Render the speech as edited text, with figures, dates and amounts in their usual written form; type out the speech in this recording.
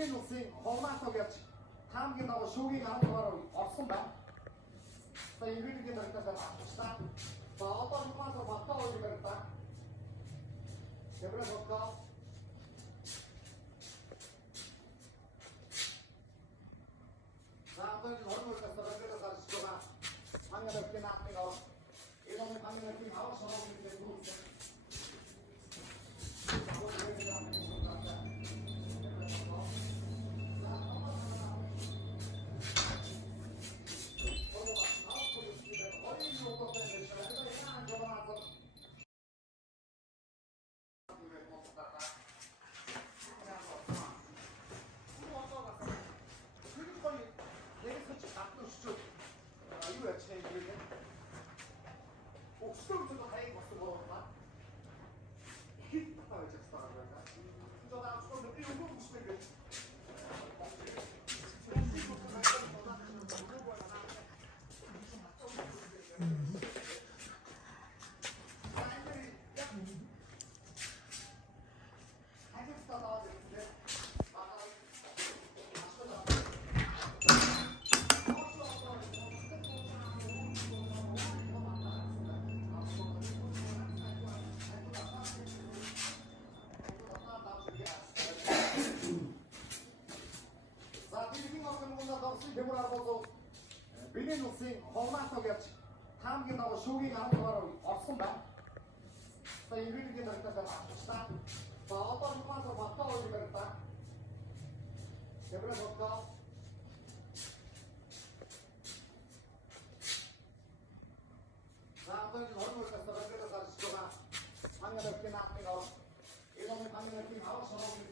Бидний улсын Хорватог гэж хамгийн нөгөө шүүгийн 10 дугаар орсон байна. За ирээдүйн дараагаар авчихсан. За одоо юугаар батаа уу гэдэг та. Тэврэ батаа. За одоо энэ хормоноос дараагаар гарч байгаа. Мангад кинаатыг авах. 이거는 방금 느낌 아웃 전화오는 게 들어오죠. 옥수수도 가야지 벌써 먹었나? 이게 딱 봐야지 스타일이야. 저 나랑 조금 더 이거 무슨 얘기? Бидний улсын Хорватог гэж хамгийн нөгөө шүүгийн 10 дугаар орсон байна. За ирээдүйн дараагаар авчихсан. За одоо юугаар батаа уу гэдэг та. Тэврэ батаа. За одоо энэ хормоноос дараагаар гарч байгаа. Мангад кинаатыг авах. 이거는 방금 느낌 아웃 전화오는